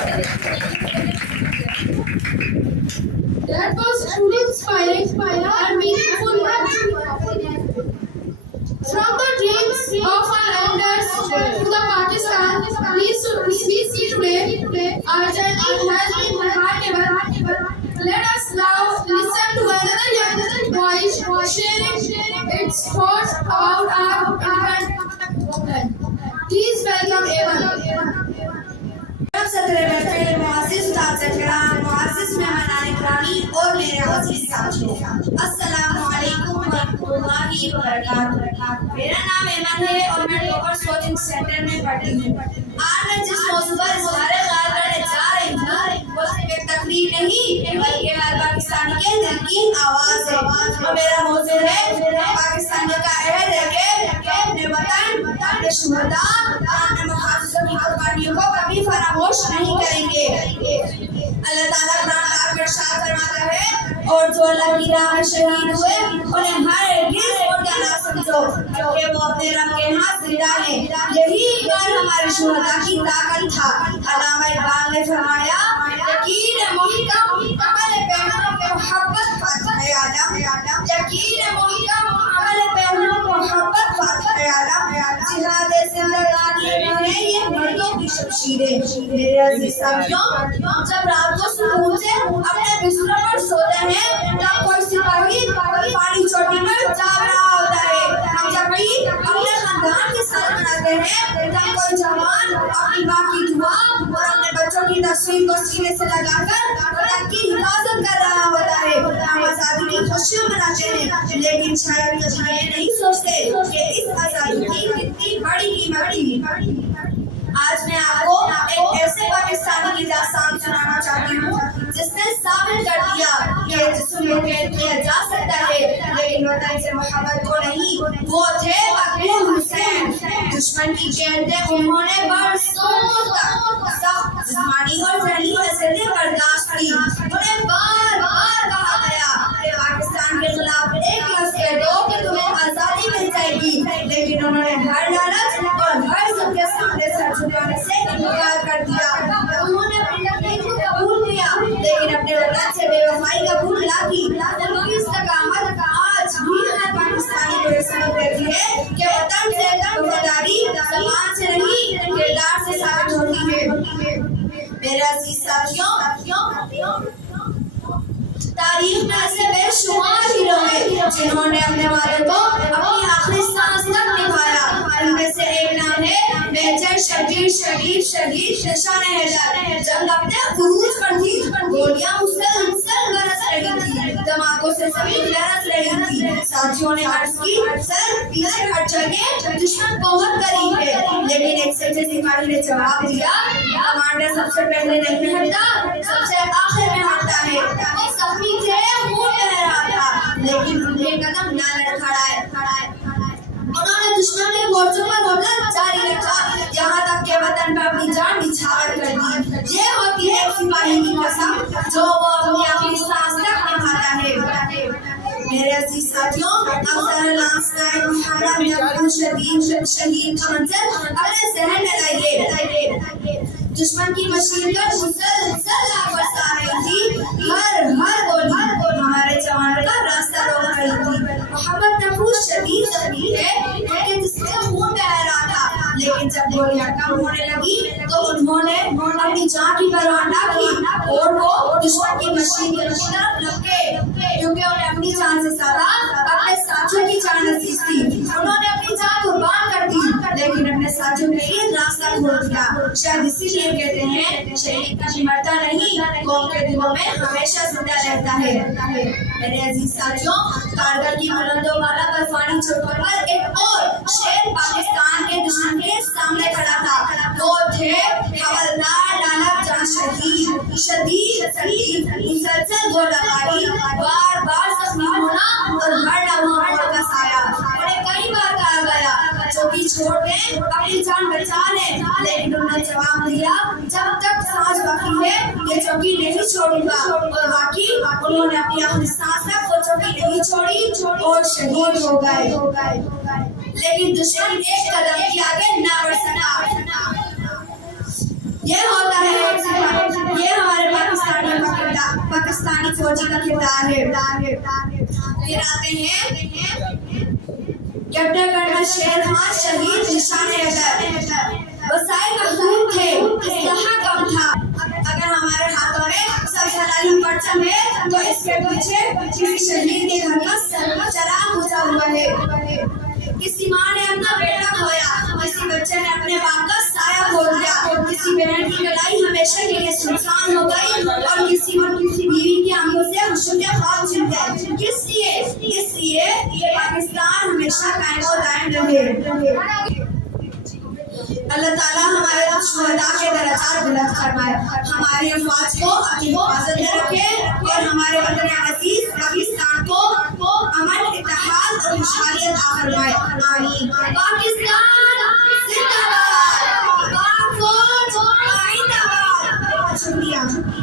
That was truly inspiring and meaningful. From the dreams of our elders to the Pakistan we see today, our journey has been remarkable. Let us now listen to another young voice sharing its thoughts about our independence. Please welcome Evan. सदर बैठे मुअज़्ज़िज़ उस्ताद इकराम, मुअज़्ज़िज़ मेहमान इकरामी और मेरे अज़ीज़ साथियों, अस्सलामु अलैकुम व रहमतुल्लाहि व बरकातुहू। मेरा नाम एमन है और मैं लोअर कोचिंग सेंटर में पढ़ती हूँ। आज मैं जिस मौजू पर इज़हार ख्याल करने जा रही हूँ वो सिर्फ एक तकरीर नहीं बल्कि हर पाकिस्तानी के दिल की आवाज़ है। और मेरा मौजू है पाकिस्तानियों का अहद है कि अपने वतन, अपने शुहदा और अपने मुहाफिज़ों की कुर्बानियों को कभी फरामोश नहीं करेंगे। अल्लाह ताला कुरान पाक में इरशाद फरमाता है, और जो अल्लाह की राह में शहीद हुए उन्हें हरगिज़ मुर्दा ना समझो कि वो अपने रब के यहाँ जिंदा हैं। यही ईमान हमारे शुहदा की ताकत था। अल्लामा इकबाल ने फरमाया, यकीन मुहकम अमल पैगंबर मोहब्बत फातिह आलम, यकीन मुहकम अमल पैगंबर मोहब्बत फातिह आलम, जिहाद जिंदगानी में ये मर्दों की शमशीरें। मेरे अजीज साथियों, जब रात को सुकून से अपने बिस्तरों पर सोते हैं तब कोई सिपाही पानी चोटी पर जाग रहा होता है। हम जब ईद अपने खानदान के साथ मनाते हैं तब कोई जवान अपनी माँ की दुआ और अपने बच्चों की तस्वीर को सीने से लगाकर वतन की हिफाजत कर रहा होता है। हम आजादी की खुशियाँ मनाते हैं, लेकिन शायद कभी ये नहीं सोचते कि इस आजादी की कितनी बड़ी कीमत थी। आज मैं आपको एक ऐसे पाकिस्तानी की दास्तान सुनाना चाहती हूँ जिसने साबित कर दिया कि जिस्म को कैद किया जा सकता है लेकिन वतन से मोहब्बत को नहीं। वो थे मकबूल हुसैन। दुश्मन की कैद में उन्होंने बरसों तक सख्त जिस्मानी और ज़हनी अज़ियतें बर्दाश्त की। उन्हें बार बार कहा गया कि पाकिस्तान के खिलाफ एक लफ्ज़ कह दो कि तुम्हें आज़ादी मिल जाएगी, लेकिन उन्होंने हर लालच और हर सबके सामने सर झुकाने से इनकार कर दिया। उन्होंने अपनी तकलीफ को कबूल किया लेकिन अपने वतन से बेवफाई कबूल ना की। उनकी इस्तकामत आज भी हमें पाकिस्तानी को ये सबक देती है कि वतन से वफादारी ज़बान से नहीं किरदार से साबित होती है। मेरे अजीज साथियों, तारीख में ऐसे बेशुमार हीरो हैं जिन्होंने अपने वादे को अपनी आखिरी सांस तक निभाया। इनमें से एक नाम है मेजर शबीर शरीफ शहीद निशान हैदर। जंग अपने उरूज पर थी, गोलियां मुसलसल बरस रही थी, धमाकों से जमीन लरस रही थी। साथियों ने अर्ज की, सर पीछे हट जाइए, दुश्मन बहुत करीब है। लेकिन एक सच्चे सिपाही ने जवाब दिया, कमांडर सबसे पहले नहीं हटता, सबसे आखिर में हटता है। वो जख्मी थे, खून बह रहा था, लेकिन उनके कदम न लड़खड़ाए। उन्होंने दुश्मन के मोर्चों पर हमला जारी रखा, यहाँ तक के वतन पर अपनी जान निछावर कर दी। ये होती है सिपाही की कसम जो वो अपनी आखिरी सांस तक निभाता है। मेरे अजीज साथियों, अफसर लांस नायक मुहर्रम यकून शहीद का मंजर अपने ज़हन में लाइए। दुश्मन की मशीन पर मुसलसल आग बरसा रही थी, हर गोली हमारे जवानों का रास्ता रोक रही थी। मोहम्मद नफूस शदीद जख्मी है, उनके जिस्म से खून बह रहा था, लेकिन जब गोलियां कम होने लगी तो उन्होंने अपनी जान की परवाह न की और वो दुश्मन की मशीन की तरफ लपके, क्योंकि उन्हें अपनी जान से ज्यादा अपने साथियों की जान अजीज थी। उन्होंने अपनी जान कुर्बान कर दी लेकिन अपने साथियों के लिए रास्ता खोल दिया। शायद इसीलिए कहते हैं शहीद कभी मरता नहीं, कौम के दिलों में हमेशा जिंदा रहता है। मेरे अजीज साथियों, कारगिल की बुलंदों वाला बर्फानी चोटों पर एक और शेर पाकिस्तान के दुश्मन के सामने खड़ा था। वो थे हवलदार लाला जान शहीद मुसलसल गोलाबारी, बार बार जख्मी होना और हर लम्हा मौत का साया। उन्हें कई बार कहा गया चौकी छोड़ दें, अपनी जान बचा लें, लेकिन उन्होंने जवाब दिया, जब तक सांस बाकी है ये चौकी नहीं छोड़ूंगा। और बाकी उन्होंने अपनी आखिरी सांस तक वो चौकी नहीं छोड़ी और शहीद हो गए। लेकिन दुश्मन एक कदम भी आगे ना बढ़ सका। ये होता है پاکستانی فوجی کا کردار ہے۔ پھر آتے ہیں کیپٹن کرنل شیر خان شہید نشان حیدر۔ وسائل محدود تھے، اسلحہ کم تھا۔ اگر ہمارے ہاتھوں میں سب سے عظیم پرچم ہے تو اس کے پیچھے کسی شہید کے گھر کا چراغ بجھا ہوا ہے۔ کسی ماں نے اپنا بیٹا کھویا، کسی بچے نے اپنے باپ کا سایہ کھو دیا، کسی بہن کی کلائی ہمیشہ کے لیے سنسان ہو گئی اور کسی بیوی کی آنکھوں سے خوشیوں کے خواب چھن گئے۔ کس لیے یہ پاکستان ہمیشہ قائم و دائم رہے۔ اللہ تعالیٰ ہمارے شہداء کے درجات بلند فرمائے، ہماری افواج کو اپنی حفاظت میں رکھے اور ہمارے وطن عزیز پاکستان کو امن، اتحاد اور خوشحالی عطا فرمائے، آمین۔ پاکستان زندہ باد، پاک فوج زندہ باد۔ شکریہ۔